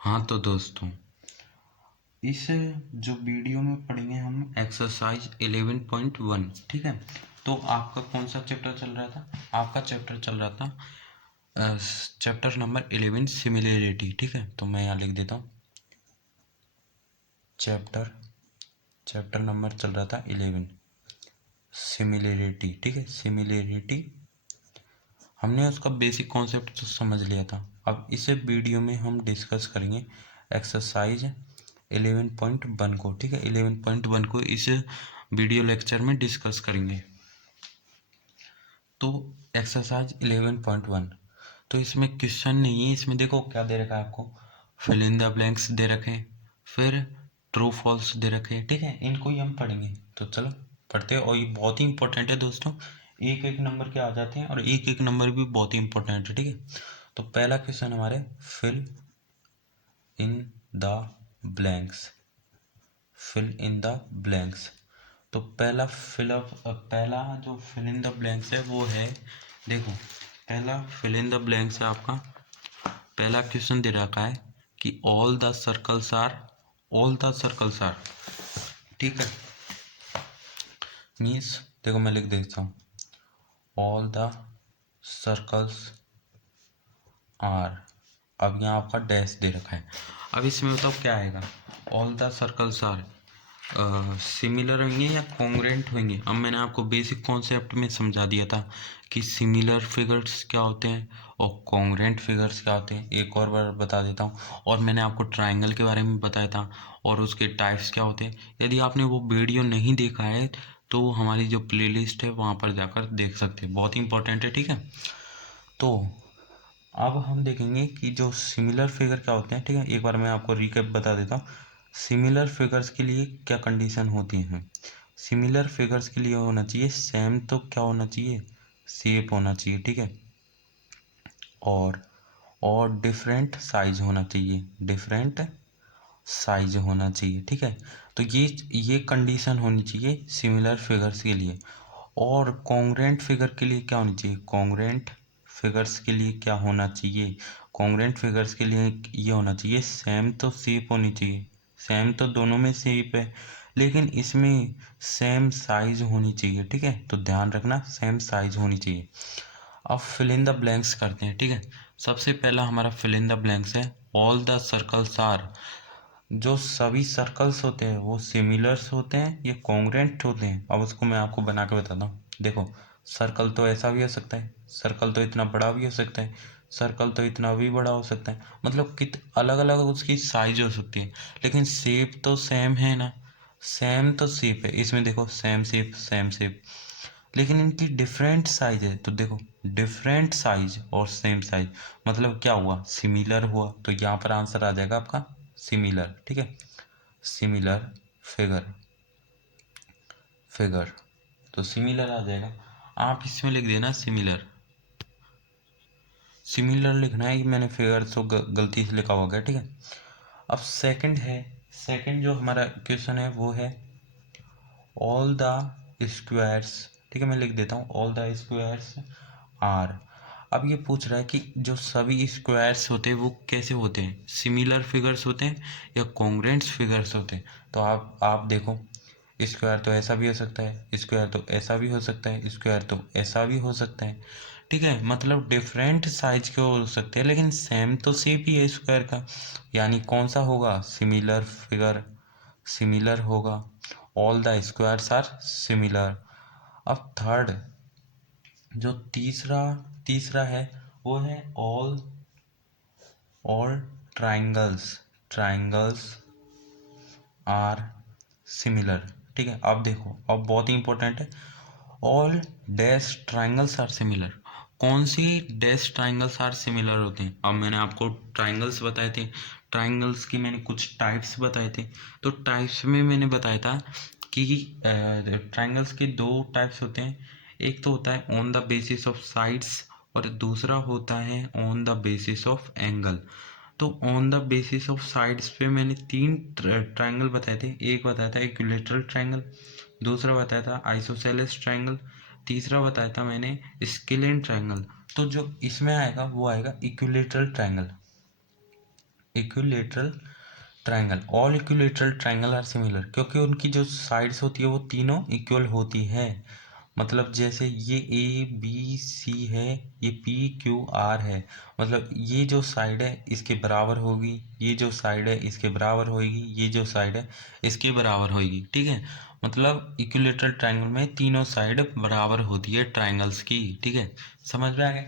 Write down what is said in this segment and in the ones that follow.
हाँ तो दोस्तों, इस जो वीडियो में पढ़ेंगे हम एक्सरसाइज 11.1। ठीक है, तो आपका कौन सा चैप्टर चल रहा था? आपका चैप्टर चल रहा था चैप्टर नंबर 11 सिमिलरिटी। ठीक है, तो मैं यहाँ लिख देता हूँ चैप्टर नंबर चल रहा था 11 सिमिलरिटी। ठीक है, सिमिलरिटी हमने उसका बेसिक कॉन्सेप्ट तो समझ लिया था। अब इसे वीडियो में हम डिस्कस करेंगे एक्सरसाइज 11.1 को। ठीक है, 11.1 को इस वीडियो लेक्चर में डिस्कस करेंगे। तो एक्सरसाइज 11.1, तो इसमें क्वेश्चन नहीं है। इसमें देखो क्या दे रखा है आपको, फिल इन द ब्लैंक्स दे रखे हैं, फिर ट्रू फॉल्स दे रखे हैं। ठीक है, इनको ही हम पढ़ेंगे। तो चलो पढ़ते हैं। और ये बहुत ही इंपॉर्टेंट है दोस्तों, एक एक नंबर के आ जाते हैं और एक एक नंबर भी बहुत ही इंपॉर्टेंट है। ठीक है, तो पहला क्वेश्चन हमारे fill in the blanks, fill in the blanks. तो पहला जो फिल इन द ब्लैंक्स है वो है, देखो पहला फिल इन द ब्लैंक्स है आपका। पहला क्वेश्चन दे रखा है कि ऑल द सर्कल्स आर। ठीक है, मीन्स देखो मैं लिख देता हूँ ऑल द सर्कल्स आर। अब यहाँ आपका डैश दे रखा है। अब इसमें बताओ क्या आएगा, all the circles are similar होंगे या कॉन्ग्रुएंट होंगे। अब मैंने आपको बेसिक कॉन्सेप्ट में समझा दिया था कि सिमिलर फिगर्स क्या होते हैं और कॉन्ग्रुएंट फिगर्स क्या होते हैं। एक और बार बता देता हूँ, और मैंने आपको ट्राइंगल के बारे में बताया था और उसके टाइप्स क्या होते हैं। यदि आपने वो वीडियो नहीं देखा है तो हमारी जो प्लेलिस्ट है वहाँ पर जाकर देख सकते हैं, बहुत ही इंपॉर्टेंट है। ठीक है, तो अब हम देखेंगे कि जो सिमिलर फिगर क्या होते हैं। ठीक है, एक बार मैं आपको रिकैप बता देता हूँ। सिमिलर फिगर्स के लिए क्या कंडीशन होती हैं। सिमिलर फिगर्स के लिए होना चाहिए सेम, तो क्या होना चाहिए, शेप होना चाहिए। ठीक है, और डिफरेंट साइज होना चाहिए, डिफरेंट साइज होना चाहिए। ठीक है, तो ये कंडीशन होनी चाहिए सिमिलर फिगर्स के लिए। और कॉन्ग्रुएंट फिगर के लिए क्या होनी चाहिए, कॉन्ग्रुएंट फिगर्स के लिए क्या होना चाहिए, कॉन्ग्रुएंट फिगर्स के लिए ये होना चाहिए सेम, तो शेप होनी चाहिए। सेम तो दोनों में शेप है, लेकिन इसमें सेम साइज होनी चाहिए। ठीक है, तो ध्यान रखना सेम साइज होनी चाहिए। अब फिल इन द ब्लैंक्स करते हैं। ठीक है, सबसे पहला हमारा फिल इन द ब्लैंक्स है ऑल द सर्कल्स आर। जो सभी सर्कल्स होते हैं वो सिमिलर्स होते हैं या कॉन्ग्रुएंट होते हैं। अब उसको मैं आपको बना के बताता हूँ। देखो, सर्कल तो ऐसा भी हो सकता है, सर्कल तो इतना बड़ा भी हो सकता है, सर्कल तो इतना भी बड़ा हो सकता है। मतलब कित अलग अलग उसकी साइज हो सकती है, लेकिन शेप तो सेम है ना। सेम तो शेप है, इसमें देखो सेम शेप सेम शेप, लेकिन इनकी डिफरेंट साइज है। तो देखो डिफरेंट साइज और सेम साइज मतलब क्या हुआ, सिमिलर हुआ। तो यहाँ पर आंसर आ जाएगा आपका सिमिलर। ठीक है, सिमिलर फिगर, फिगर तो सिमिलर आ जाएगा। आप इसमें लिख देना सिमिलर, सिमिलर लिखना है कि मैंने फिगर तो गलती से लिखा हुआ गया। ठीक है, अब सेकंड है, सेकंड जो हमारा क्वेश्चन है वो है ऑल द स्क्वायर्स। ठीक है, मैं लिख देता हूँ ऑल द स्क्वायर्स आर। अब ये पूछ रहा है कि जो सभी स्क्वायर्स होते हैं वो कैसे होते हैं, सिमिलर फिगर्स होते हैं या कॉन्ग्रुएंट फिगर्स होते हैं। तो आप देखो, स्क्वायर तो ऐसा भी हो सकता है, स्क्वायर तो ऐसा भी हो सकता है, स्क्वायर तो ऐसा भी हो सकता है। ठीक है, मतलब डिफरेंट साइज के हो सकते हैं लेकिन सेम तो शेप ही है स्क्वायर का, यानी कौन सा होगा, सिमिलर फिगर, सिमिलर होगा। All the squares are similar. अब थर्ड जो तीसरा तीसरा है वो है all triangles, triangles are similar. ठीक है, अब देखो अब बहुत ही इंपॉर्टेंट है, all dash triangles are similar. कौन सी डैश ट्राइंगल्स आर सिमिलर होते हैं। अब मैंने आपको ट्राइंगल्स बताए थे, ट्राइंगल्स की मैंने कुछ टाइप्स बताए थे। तो टाइप्स में मैंने बताया था कि ट्राइंगल्स के दो टाइप्स होते हैं। एक तो होता है on the basis of sides और दूसरा होता है on the basis of angle. तो on the basis of sides पे मैंने तीन ट्राइंगल बताए थे। एक बताया था इक्विलेटरल ट्राइंगल, दूसरा बताया था आइसोसेलेस ट्राइंगल, तीसरा बताया था मैंने स्केलेन ट्राइंगल। तो जो इसमें आएगा वो आएगा equilateral triangle. Equilateral triangle, all equilateral triangle are similar, क्योंकि उनकी जो साइड्स होती है वो तीनों इक्वल होती है। मतलब जैसे ये ए बी सी है, ये पी क्यू आर है, मतलब ये जो साइड है इसके बराबर होगी, ये जो साइड है इसके बराबर होगी, ये जो साइड है इसके बराबर होगी, ठीक है। मतलब इक्विलेटरल ट्रायंगल में तीनों साइड बराबर होती है ट्रायंगल्स की, ठीक है। समझ में आ गया।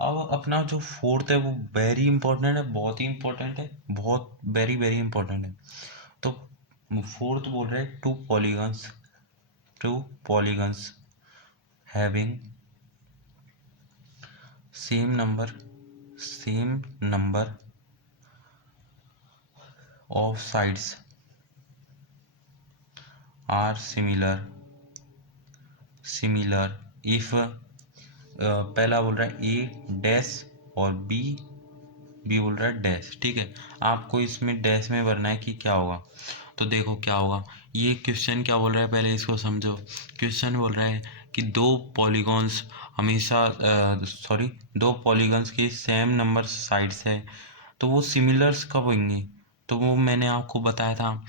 अब अपना जो फोर्थ है वो वेरी इंपॉर्टेंट है, बहुत ही इंपॉर्टेंट है, बहुत वेरी वेरी इंपॉर्टेंट है। तो फोर्थ बोल रहे हैं to polygons having same number of sides are similar if पहला बोल रहा है ए डैश और बी बोल रहा है डैश, ठीक है। आपको इसमें डैश में भरना है कि क्या होगा। तो देखो क्या होगा, ये क्वेश्चन क्या बोल रहा है पहले इसको समझो। क्वेश्चन बोल रहा है कि दो पॉलीगॉन्स हमेशा दो पॉलीगॉन्स की सेम नंबर साइड्स है, तो वो सिमिलर्स कब होंगे। तो वो मैंने आपको बताया था,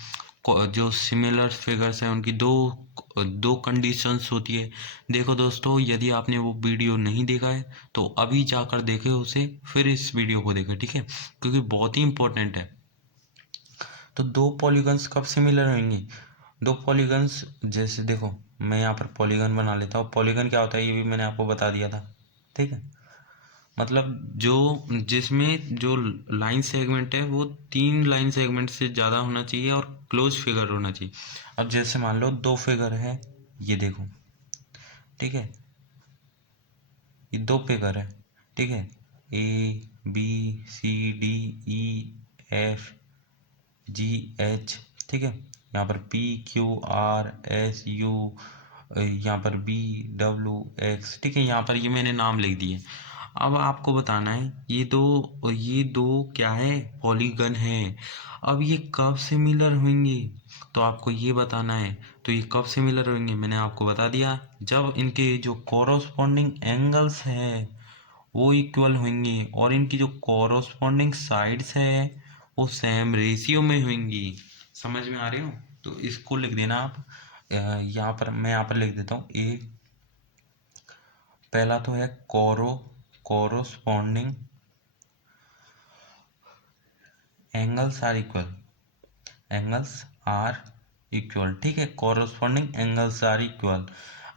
जो सिमिलर फिगर्स हैं उनकी दो दो कंडीशंस होती है। देखो दोस्तों, यदि आपने वो वीडियो नहीं देखा है तो अभी जाकर देखे उसे, फिर इस वीडियो को देखें, ठीक है, क्योंकि बहुत ही इंपॉर्टेंट है। तो दो पॉलीगन्स कब सिमिलर होंगे, दो पॉलीगन्स जैसे देखो मैं यहाँ पर पॉलीगन बना लेता हूँ। पॉलीगन क्या होता है ये भी मैंने आपको बता दिया था, ठीक है। मतलब जो जिसमें जो लाइन सेगमेंट है वो 3 लाइन सेगमेंट से ज़्यादा होना चाहिए और क्लोज फिगर होना चाहिए। अब जैसे मान लो दो फिगर है, ये देखो, ठीक है, ये दो फिगर है, ठीक है, A B C D E F G H, ठीक है। यहाँ पर P Q R S U, यहाँ पर बी डब्ल्यू एक्स, ठीक है। यहाँ पर ये मैंने नाम लिख दिए। अब आपको बताना है ये दो क्या है, पॉलीगन है। अब ये कब सिमिलर होंगे, तो आपको ये बताना है। तो ये कब सिमिलर होंगे मैंने आपको बता दिया, जब इनके जो कॉरस्पॉन्डिंग एंगल्स हैं वो इक्वल होंगे और इनकी जो कॉरस्पॉन्डिंग साइड्स है वो सेम रेशियो में होंगी। समझ में आ रही हो। तो इसको लिख देना आप। यहाँ पर मैं यहाँ पर लिख देता हूँ ए। पहला तो है कॉरस्पॉन्डिंग एंगल्स आर इक्वल, ठीक है। Corresponding angles are equal.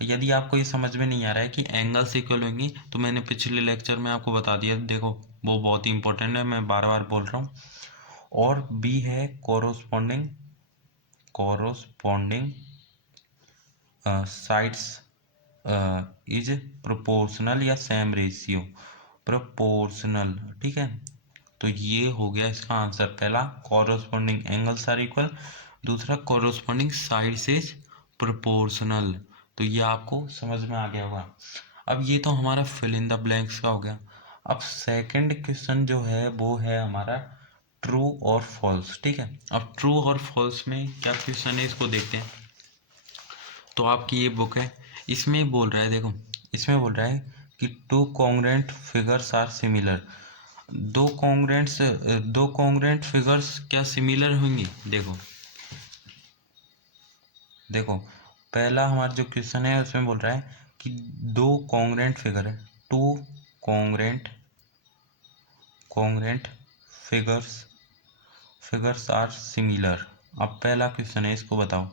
यदि आपको ये समझ में नहीं आ रहा है कि एंगल्स इक्वल होंगी तो मैंने पिछले लेक्चर में आपको बता दिया, देखो वो बहुत ही इंपॉर्टेंट है, मैं बार बार बोल रहा हूँ। और बी है कॉरस्पॉन्डिंग साइड्स इज प्रोपोर्शनल या सेम रेशियो, प्रोपोर्शनल, ठीक है। तो ये हो गया इसका आंसर, पहला कॉरस्पॉन्डिंग एंगल्स आर इक्वल, दूसरा कॉरस्पॉन्डिंग साइड्स इज प्रोपोर्शनल। तो ये आपको समझ में आ गया होगा। अब ये तो हमारा फिल इन द ब्लैंक्स का हो गया। अब सेकंड क्वेश्चन जो है वो है हमारा ट्रू और फॉल्स, ठीक है। अब ट्रू और फॉल्स में क्या क्वेश्चन है इसको देखते हैं। तो आपकी ये बुक है, इसमें बोल रहा है, देखो इसमें बोल रहा है कि two congruent figures are similar. दो कॉन्ग्रुएंट फिगर्स क्या सिमिलर होंगी। देखो देखो पहला हमारा जो क्वेश्चन है उसमें बोल रहा है कि दो कॉन्ग्रुएंट फिगर है, two congruent congruent figures are similar. अब पहला क्वेश्चन है, इसको बताओ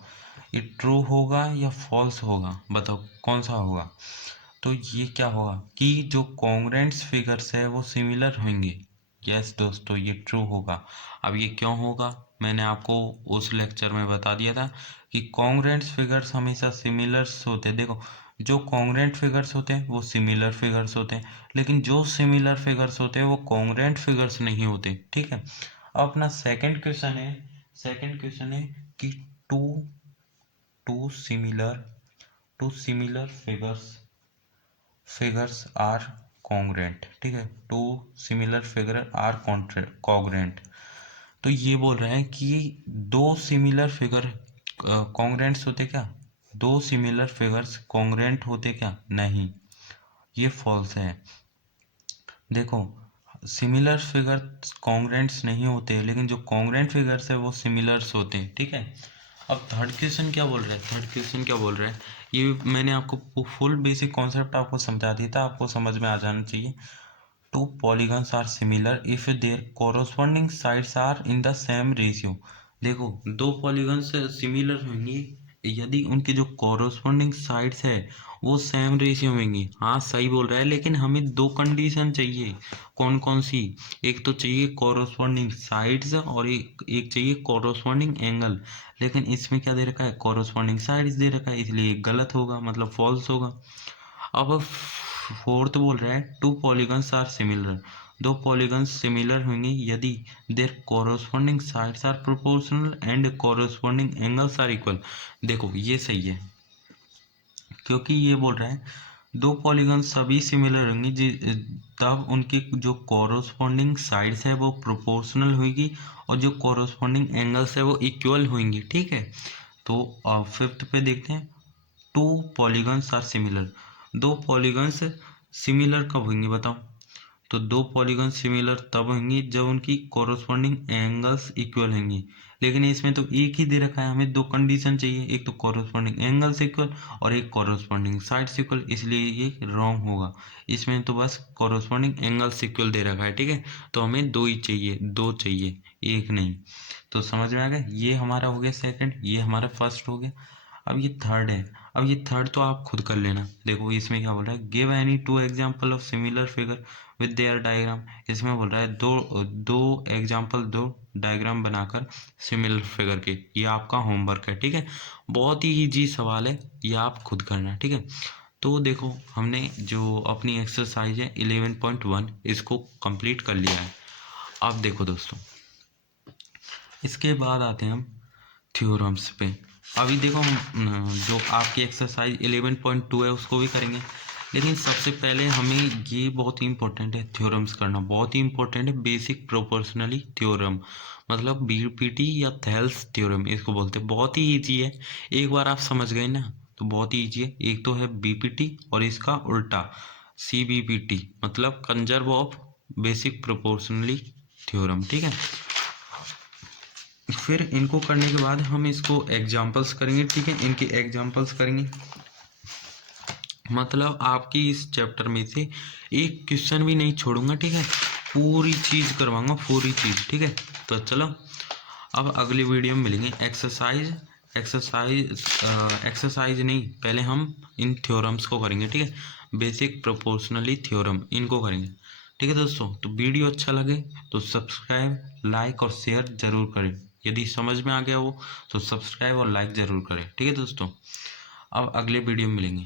ये ट्रू होगा या फॉल्स होगा, बताओ कौन सा होगा। तो ये क्या होगा कि जो कॉन्ग्रुएंट्स फिगर्स है वो सिमिलर होंगे। यस दोस्तों, ये ट्रू होगा। अब ये क्यों होगा, मैंने आपको उस लेक्चर में बता दिया था कि कॉन्ग्रुएंट्स फिगर्स हमेशा सिमिलर्स होते हैं। देखो जो कॉन्ग्रुएंट फिगर्स होते हैं वो सिमिलर फिगर्स होते हैं, लेकिन जो सिमिलर फिगर्स होते हैं वो कॉन्ग्रुएंट फिगर्स नहीं होते, ठीक है। अब अपना सेकंड क्वेश्चन है कि two two similar figures are congruent, ठीक है। Two similar figure are congruent. तो ये बोल रहे हैं कि दो सिमिलर फिगर कॉन्ग्रुएंट्स होते क्या, दो सिमिलर फिगर्स कॉन्ग्रुएंट होते क्या, नहीं, ये फॉल्स है। देखो सिमिलर फिगर्स कॉन्ग्रेंट्स नहीं होते, लेकिन जो कॉन्ग्रेंट फिगर्स है वो सिमिलर्स होते हैं, ठीक है। अब थर्ड क्वेश्चन क्या बोल रहा है, थर्ड क्वेश्चन क्या बोल रहा है, ये मैंने आपको फुल बेसिक कॉन्सेप्ट आपको समझा दिया था, आपको समझ में आ जाना चाहिए। Two polygons are similar if their corresponding sides are in the same ratio. देखो, दो पॉलीगन्स सिमिलर होंगे यदि उनकी जो कोरोस्पोंडिंग साइड्स है वो सेम रेशियो में होंगी। हाँ सही बोल रहा है, लेकिन हमें दो कंडीशन चाहिए। कौन कौन सी? एक तो चाहिए कोरोस्पोंडिंग साइड्स और एक चाहिए कोरोस्पोंडिंग एंगल। लेकिन इसमें क्या दे रखा है, कोरोस्पोंडिंग साइड्स दे रखा है, इसलिए गलत होगा, मतलब फॉल्स होगा। अब फोर्थ बोल रहा है टू पॉलीगन्स आर सिमिलर, दो पॉलीगन्स सिमिलर होंगे यदि their corresponding sides are proportional and corresponding angles are equal. देखो ये सही है, क्योंकि ये बोल रहा है दो पॉलीगन सभी सिमिलर होंगी तब उनकी जो कोरोस्पोंडिंग साइड्स है वो प्रोपोर्शनल होगी और जो कोरोस्पोंडिंग एंगल्स है वो इक्वल होंगी, ठीक है। तो फिफ्थ पे देखते हैं, टू पॉलीगन्स आर सिमिलर, दो पॉलीगन्स सिमिलर कब होंगे बताओ? तो दो पॉलीगन सिमिलर तब होंगी जब उनकी कोरोस्पोंडिंग एंगल्स इक्वल होंगी। लेकिन इसमें तो एक ही दे रखा है, हमें दो कंडीशन चाहिए, एक तो कोरोस्पोंडिंग एंगल्स इक्वल और एक कोरोस्पोंडिंग साइड्स इक्वल, इसलिए ये रॉन्ग होगा। इसमें तो बस कोरोस्पोंडिंग एंगल्स इक्वल दे रखा है, ठीक है। तो हमें दो ही चाहिए, दो चाहिए, एक नहीं। तो समझ में आ गया, ये हमारा हो गया सेकंड, ये हमारा फर्स्ट हो गया। अब ये थर्ड है, अब ये थर्ड तो आप खुद कर लेना। देखो इसमें क्या बोल रहा है, give any two example of similar figure with their diagram. इसमें बोल रहा है दो दो एग्जांपल, दो डायग्राम बनाकर सिमिलर फिगर के। ये आपका होमवर्क है, ठीक है। बहुत ही इजी सवाल है, ये आप खुद करना, ठीक है। तो देखो हमने जो अपनी एक्सरसाइज है 11.1 इसको कंप्लीट कर लिया है। अब देखो दोस्तों, इसके बाद आते हैं हम थ्योरम्स पे। अभी देखो हम जो आपकी एक्सरसाइज 11.2 है उसको भी करेंगे, लेकिन सबसे पहले हमें ये बहुत ही इंपॉर्टेंट है, थ्योरम्स करना बहुत ही इंपॉर्टेंट है। बेसिक प्रोपोर्शनली थ्योरम, मतलब बीपीटी या थेल्स थ्योरम इसको बोलते हैं। बहुत ही ईजी है, एक बार आप समझ गए ना तो बहुत ही ईजी है। एक तो है बीपीटी और इसका उल्टा सीबीपीटी, मतलब conserve of basic proportionally theorem, ठीक है। फिर इनको करने के बाद हम इसको एग्जाम्पल्स करेंगे, ठीक है। इनके एग्जाम्पल्स करेंगे, मतलब आपकी इस चैप्टर में से एक क्वेश्चन भी नहीं छोड़ूंगा, ठीक है। पूरी चीज करवाऊंगा, पूरी चीज, ठीक है। तो चलो अब अगली वीडियो में मिलेंगे। एक्सरसाइज एक्सरसाइज एक्सरसाइज नहीं, पहले हम इन थ्योरम्स को करेंगे, ठीक है। बेसिक प्रोपोर्शनली थ्योरम इनको करेंगे, ठीक है दोस्तों। तो वीडियो अच्छा लगे तो सब्सक्राइब, लाइक और शेयर जरूर करें। यदि समझ में आ गया हो तो सब्सक्राइब और लाइक जरूर करें, ठीक है दोस्तों। अब अगले वीडियो में मिलेंगे।